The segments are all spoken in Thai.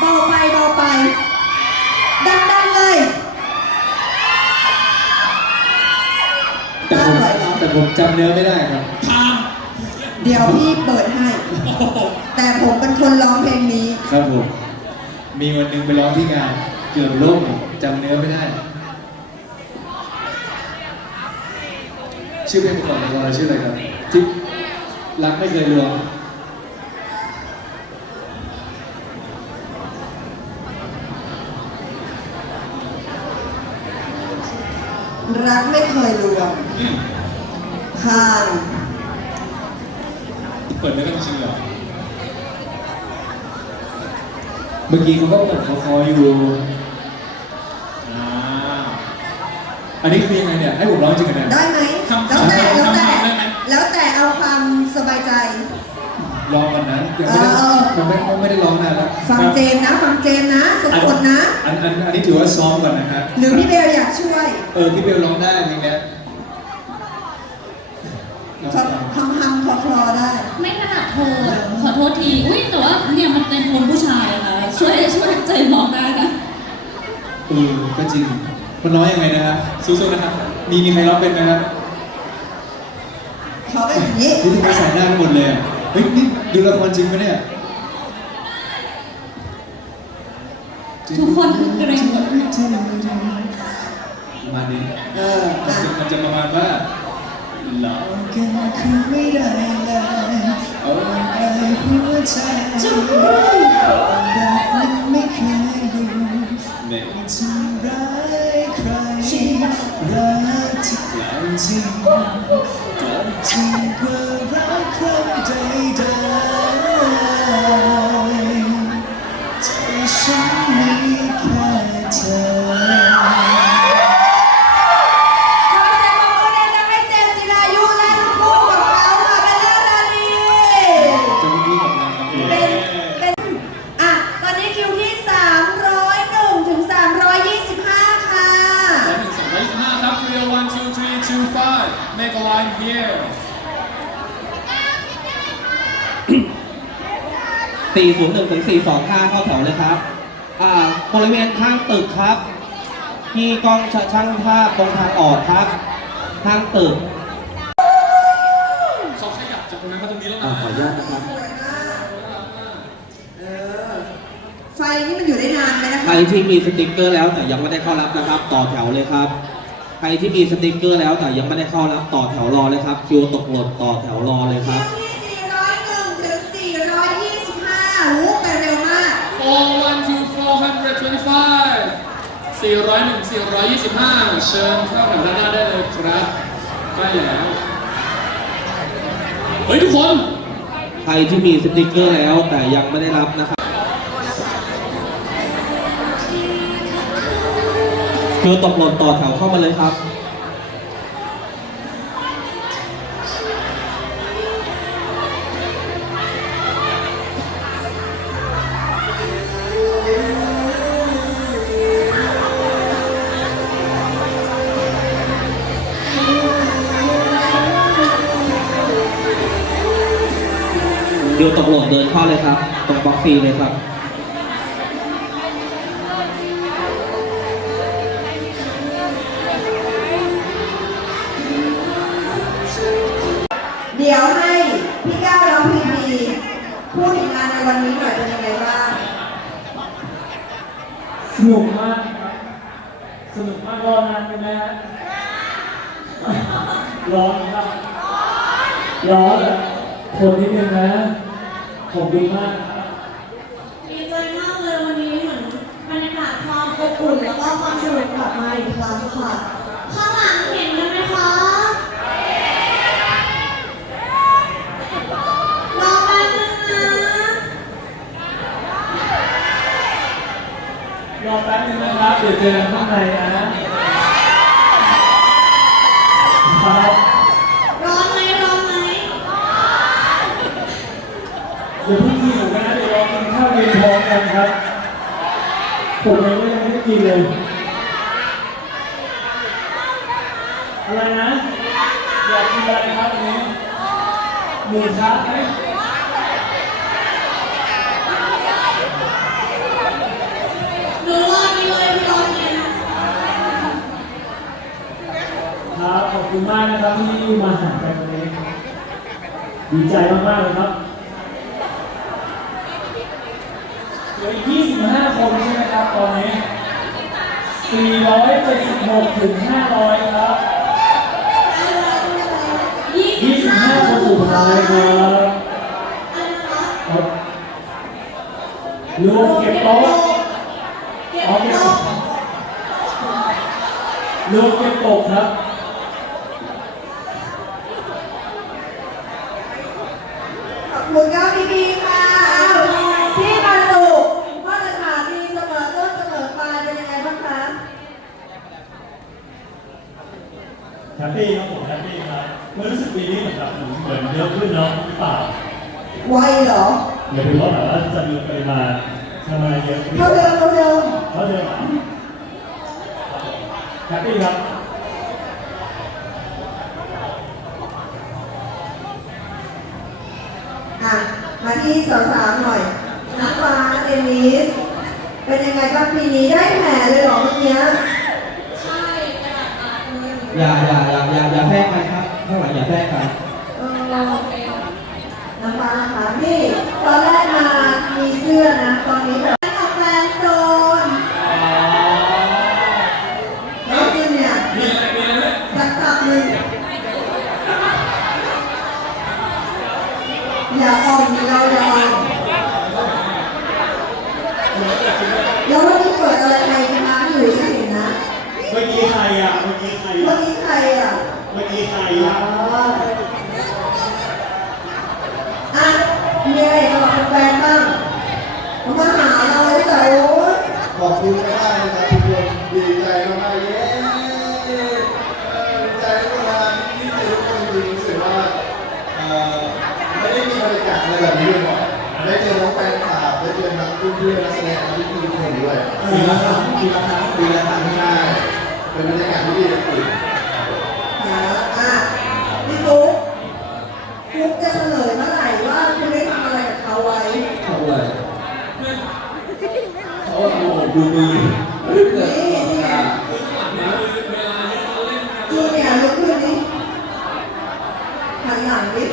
เบาไปเบาไป ดังๆเลยแต่ผมได้เหรอแต่ผมจำเนื้อไม่ได้ครับ ทางเดี๋ยวพี่เปิดให้ โอ้โหแต่ผมเป็นคนร้องเพลงนี้ ครับผม มีวันหนึ่งไปร้องที่งาน เกือบล่มจำเนื้อไม่ได้ ชื่อเพลงประกอบละครเราชื่ออะไรครับที่รักไม่เคยลวง รักไม่เคยลวงอืมข้าง เปิดไม่ได้จริงเหรอเมื่อกี้เขาก็เปิดคอคออยู่ อ่าอันนี้คือยังไงเนี่ย ให้ผมร้องจริงกันเนี่ย ได้ไหมทำแล้วแต่ทำแล้วแต่ทำได้ไหมแล้วแต่เอาความสบายใจ ลองกันนะยังไม่ได้เออ ยังไม่ยังไม่ได้ร้องนานแล้วฟังเจมส์นะ ฟังเจมส์นะสดๆนะ อันอันอันนี้ถือว่าซ้อมก่อนนะครับหรือพี่เบลอยากช่วยเออพี่เบลร้องได้เพลงเนี้ยคำคำฮัมคลอคลอได้ ไม่ถนัดโทนขอโทษที อุ้ยแต่ว่าเนี่ยมันเป็นโทนผู้ชายอะค่ะ ช่วยช่วยใจมองได้นะเออก็จริงมันร้องยังไงนะครับสู้ๆนะครับมีมีใครร้องเป็นไหมครับเขาเป็นอย่างนี้ นี่ถึงไปใส่หน้ากันหมดเลยอะเฮ้ยนี่ดูละครจริงปะเนี่ยทุกคนคือเกรงหมดประมาณนี้เออมันอะจะมันจะประมาณว่าเรากันคือไม่ได้เลยเอาไปหัวใจความรักมันไม่เคยรู้ไม่ทำร้ายใครรักที่แปลงจริงกลับจริงกว่ารัก ครั้งใดๆใจฉันมีแค่เธอ ขอเสียงปรบมือดังๆให้เจมส์จิรายุและลูกคู่ของเขาค่ะเบลล่ารานี จะไม่มีกับงานครับ เป็น เป็น อะ ตอนนี้คิวที่ 301ถึง325 ค่ะ และหนึ่งสองร้อยยี่สิบห้าครับ Real one two three two five make a line here 401ถึง425 เข้าแถวเลยครับอ่าบริเวณข้างตึกครับ ที่กล้องช่างภาพตรงทางออกครับ ข้างตึกเขาขยับจากตรงนั้นมาตรงนี้แล้วอ่านะขออนุญาตนะครับสวยมากเออ ไฟนี่มันอยู่ได้นานไหมนะใครคะที่มีสติกเกอร์แล้วแต่ยังไม่ได้เข้ารับนะครับ ต่อแถวเลยครับใครที่มีสติกเกอร์แล้วแต่ยังไม่ได้เข้ารับต่อแถวรอเลยครับคิวตกหล่นต่อแถวรอเลยครับที่ 1 to 425 401 425 เชิญเข้าแถวด้านหน้าได้เลยครับใกล้แล้ว เฮ้ยทุกคน ใครที่มีสติกเกอร์แล้วแต่ยังไม่ได้รับนะครับคือตกหล่นต่อแถวเข้ามาเลยครับ เดินเข้าเลยครับ ตรงบ็อกซีเลยครับ หมูช้าไหมหนูรอนี้เลยไม่รอนี้นะครับขอบคุณมากนะครับที่มาหากันวันี้ดีใจมากๆเลยครับเหลือ25 คนใช่ไหมครับตอนนี้ 476ถึง500 ครับ สุดท้ายครับครับรวมเก็บโต๊ะเก็บอ๋อเก็บโต๊ะรวมเก็บตกครับ ขอบคุณครับพี่บีค่ะอ้าวพี่มาสุมาตรฐานดีเสมอต้นเสมอปลายเป็นยังไงบ้างคะ แฮปปี้ครับผมแฮปปี้ครับเมื่อรู้สึกปีนี้เหมือนแบบเหมือนเยอะ ขึ้นเนาะหรือเปล่าไวเหรอหมายถึงว่าแบบว่าจะมีปริมาณทำอะไรเยอะขึ้นเท่าเดิมเท่าเดิมเท่าเดิมแฮปปี้ครับอะมาที่สาวๆหน่อยน้ำฟ้าเดนิสเป็นยังไงบ้างปีนี้ได้แผลเลยเหรอเมื่อกี้ใช่กระดาษอาดมืออย่าอย่าอย่าอย่าอย่าแทรกกันครับข้างหลังอย่าแทรกกัน เออ มานะคะนี่ตอนแรกมามีเสื้อนะ ตอนนี้แบบกับแฟนโซนแล้วจริงเนี่ย มีอะไรมีอะไรไหม จักตับหนึ่งอย่าอ่อนเราอย่าอ่อนแล้ววันนี้เปิดอะไรใครกันมาอยู่ใช่ไหมนะ เมื่อกี้ใครอะ เมื่อกี้ใคร เมื่ อะ อกี้ใครอะ เมื่อกี้ใคร อ๋อ อะ อะมีอะไรจะบอกแฟนๆบ้างเขามาหาเราเลยแต่โอ้ย ขอบคุณมากนะครับทุกคนดีใจมากๆเย้เออดีใจมากๆที่ทุกคนรู้สึกว่าเอ่อไม่ได้มีบรรยากาศอะไรแบบนี้เลยก่อนได้เจอน้องแฟนคลับได้เจอนักเพื่อนๆนักแสดงที่ทุกคนด้วย ปีละครั้งปีละครั้งปีละครั้งใช่เป็นบรรยากาศที่ดีอบอุ่นอะอะพี่ฟุ๊กฟุ๊กจะเฉลยเมื่อไหร่ว่าคุณได้ทำอะไรกับเขาไว้เขาอะไรเขาโอ้โหดูมือนี่นี่ไงจูเนียร์ลุกขึ้นดิหันหลังดิ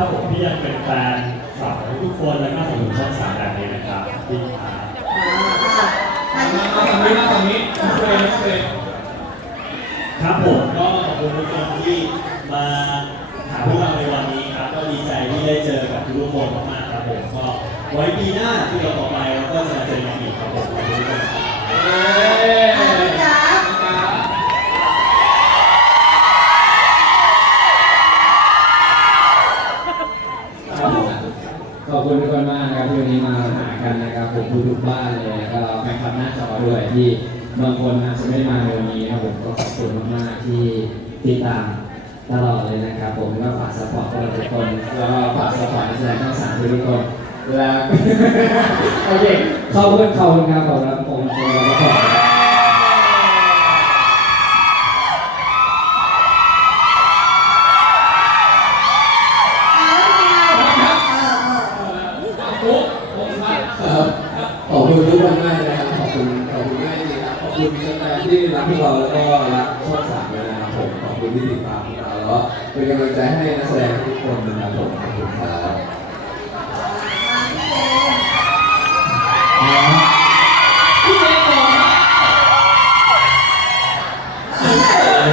คุณมากครับผมที่ยังเป็นแฟนสาวทุกคนแล้วก็สนับสนุนช่องสามแบบนี้นะครับที่มาอันนี้มาฝั่งนี้มาฝั่งนี้น้อเฟรมน้อเฟรมครับผมก็ขอบคุณทุกคนที่มาหาพวกเราในวันนี้ครับ ก็ดีใจที่ได้เจอกับทุกคนมากๆครับผมก็ไว้ปีหน้าที่เราต่อไปเราก็จะเจอกันอีกครับผมขอบคุณทุกคน ทุกๆบ้านเลยแล้วก็แฟนคลับหน้าจอด้วยที่บางคนอาจจะไม่มาในวันนี้นะครับผมก็ขอบคุณมากๆที่ติดตามตลอดเลยนะครับผมก็ฝากสปอร์ตพวกเราทุกคนแล้วก็ฝากสปอร์ตนักแสดงทั้งสามทุกคนแล้วโอเคขอบคุณขอบคุณครับขอบคุณครับผมขอบคุณครับ ปุ๊บโอ้ครับ ครับขอบคุณทุกคนมากนะครับขอบคุณขอบคุณมากจริงๆครับขอบคุณแฟนๆที่รักพวกเราแล้วก็รักช่องสามด้วยนะครับผมขอบคุณที่ติดตามพวกเราแล้วก็เป็นกำลังใจให้นักแสดงทุกคนนะครับผมขอบคุณครับ พี่เจก่อนครับ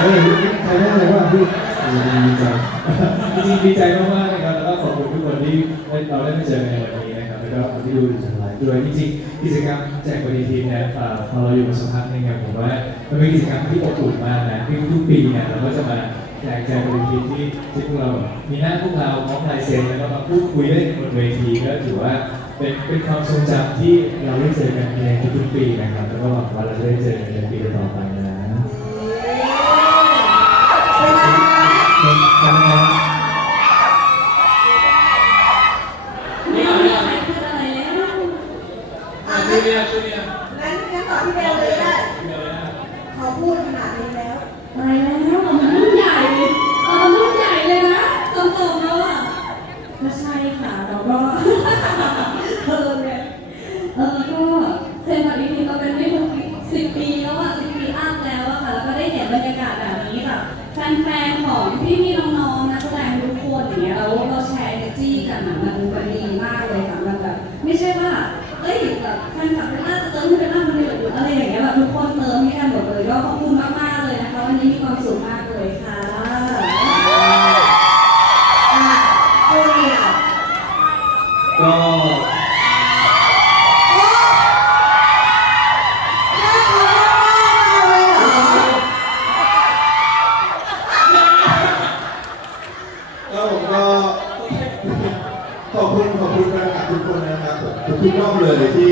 เฮ้ยใครได้อะไรบ้างพี่ดีใจจริงๆดีใจมากๆนะครับแล้วก็ขอบคุณทุกคนที่เราได้มาเจอในวันนี้นะครับ แล้วก็คนที่ดูอยู่ทางไลฟ์ด้วยจริงๆกิจกรรมแจกปฏิทินเนี่ยเอ่อพอเราอยู่มาสักพักหนึงเนี่ยผมว่ามันเป็นกิจกรรมที่อบอุ่นมากนะที่ทุกๆปีเนี่ยเราก็จะมาแจกแจกปฏิทินที่ที่พวกเรามีหน้าพวกเราพร้อมลายเซ็นแล้วก็มาพูดคุยเล่นบนเวทีก็ถือว่าเป็นเป็นความทรงจำที่เราได้เจอกันในทุกๆปีนะครับแล้วก็หวังว่าเราจะได้เจอกันในปีต่อๆไปนะ เป็นไงคะ ทำไง นี่เอาเนี่ย ไม่พูดอะไรแล้ว อะ จู งั้น เนียร์จูเนียร์ งั้นงั้นต่อที่เบลเลยได้เขาพูดขนาดนี้แล้ว ตายแล้วเรามันรุ่นใหญ่เรามันรุ่นใหญ่เลยนะตรงๆแล้วอะก็ใช่ค่ะเราก็ เออเนี่ยเออก็เซนต์มารีนีเราเป็นไม่ถึงสิบปีแล้วอะสิบปีอัพแล้วอะค่ะแล้วก็ได้เห็น บรรยากาศแบบนี้แบบแฟนๆของพี่ๆน้องๆนักแสดงทุกคนอย่างเงี้ยเราเราแชร์ energy กันอะมันมันดีมากเลยค่ะมันแบบไม่ใช่ว่าเอ้ยแบบแฟนคลับเป็นน่าจะเติมให้เป็นน่าคนเดียวหรืออะไรอย่างเงี้ยแบบทุกคนเติมให้กันหมดเลยก็ขอบคุณมากๆเลยนะคะวันนี้มีความสุขมากเลยค่ะ อะจูเนียร์ ก็ โอ้แค่เขาเรียกว่ามาเลยเหรอ แล้วผมก็ขอบคุณขอบคุณแฟนคลับ ทุกคนนะครับผมทุกๆรอบเลยที่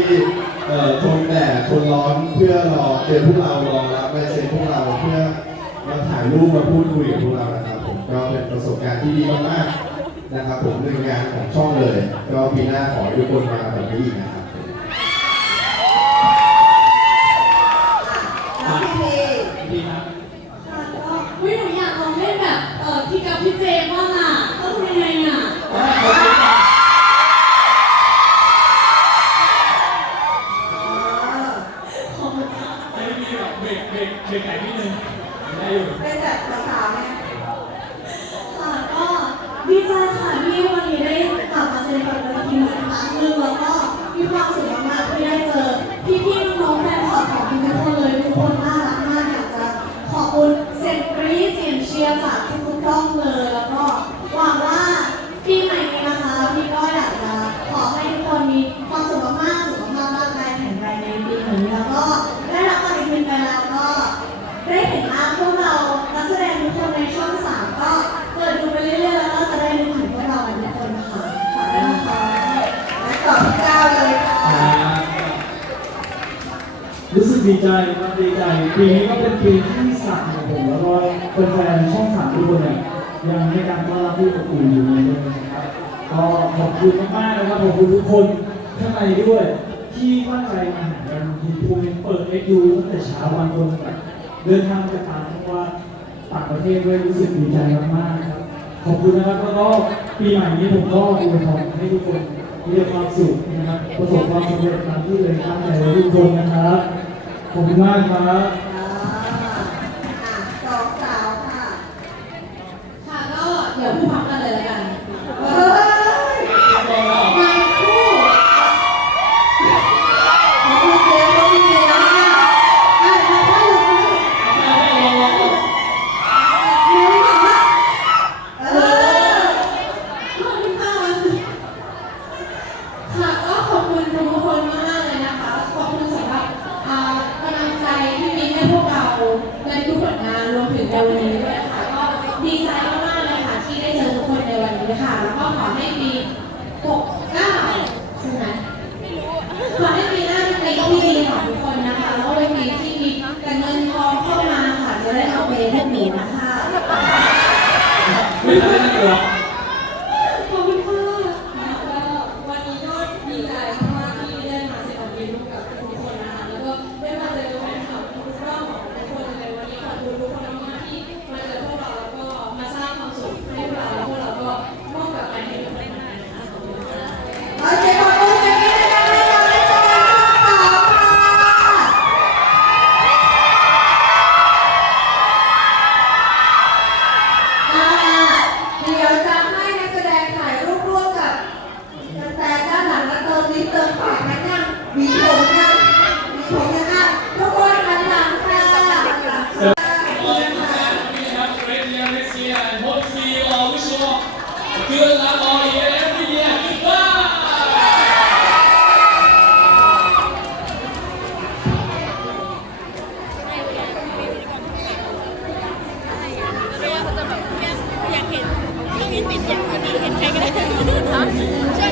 เอ่อทนแดดทนร้อนเพื่อรอเจอพวกเรารอรับลายเซ็นพวกเราเพื่อมาถ่ายรูปมาพูดคุยกับพวกเรานะครับผมก็เป็นประสบการณ์ที่ดีมากๆนะครับผมหนึ่งงานของช่องเลย ก็ปีหน้าขอให้ทุกคนมาแบบนี้อีกนะครับ แล้วพี่พี ดีครับ ค่ะก็วิหนูอยากลองเล่นแบบเออพี่กับพี่เจมส์บ้างอะต้องทำยังไงอะ ขอบคุณค่ะ ไอ้นี่แบบเบรกเบรกเบรกไหนนิดนึงได้อยู่ เป็นแบบสาวๆไง ค่ะก็ดีใจค่ะที่วันนี้ได้กลับมาเซ็นกับปฏิทินอีกครั้งหนึงแล้วก็มีความสุขมากๆที่ได้เจอพี่ๆน้องๆแฟนคลับของทุกคนเลยทุกคนน่ารักมากอยากจะขอบคุณเสียงกรี๊ดเสียงเชียร์จากทุกๆช่องเลย แล้วก็หวังว่าปีใหม่นี้นะคะพี่ก็อยากจะขอให้ทุกคนมีความสุขมากๆสุขภาพร่างกายแข็งแรงในปีนี้แล้วก็ได้รับปฏิทินไปแล้วก็ ได้เห็นหน้าพวกเรานักแสดงทุกคนในช่องสามก็เปิดดูไปเรื่อยๆแล้วก็จะได้รู้ถึงพวกเรากันทุกคนค่ะฝากด้วยนะคะ งั้นต่อที่เก้าเลยค่ะ รู้สึกดี ใจนะครับดีใจปีนี้ก็เป็นปีที่สามของผมแล้วก็แฟนๆช่องสามทุกคนเนี่ยยังให้การต้อนรับที่อบอุ่นอยู่เหมือนเดิมนะครับก็ขอบคุณมากๆนะครับขอบคุณทุกคนข้างในด้วย ที่ตั้งใจมาหากันมีภูมิเปิดเอ็กยูตั้งแต่เช้าบางคนแบบเดินทางจากต่างจังหวัดต่างประเทศด้วยรู้สึกดีใจมากๆครับขอบคุณนะครับแล้วก็ปีใหม่นี้ผมก็อวยพรให้ทุกคนมีความสุขนะครับประสบความสำเร็จตามที่เลยตั้งใจไว้ทุกคนนะครับ ขอ ให้มีนะคะ ไม่ต้อลั Thank you.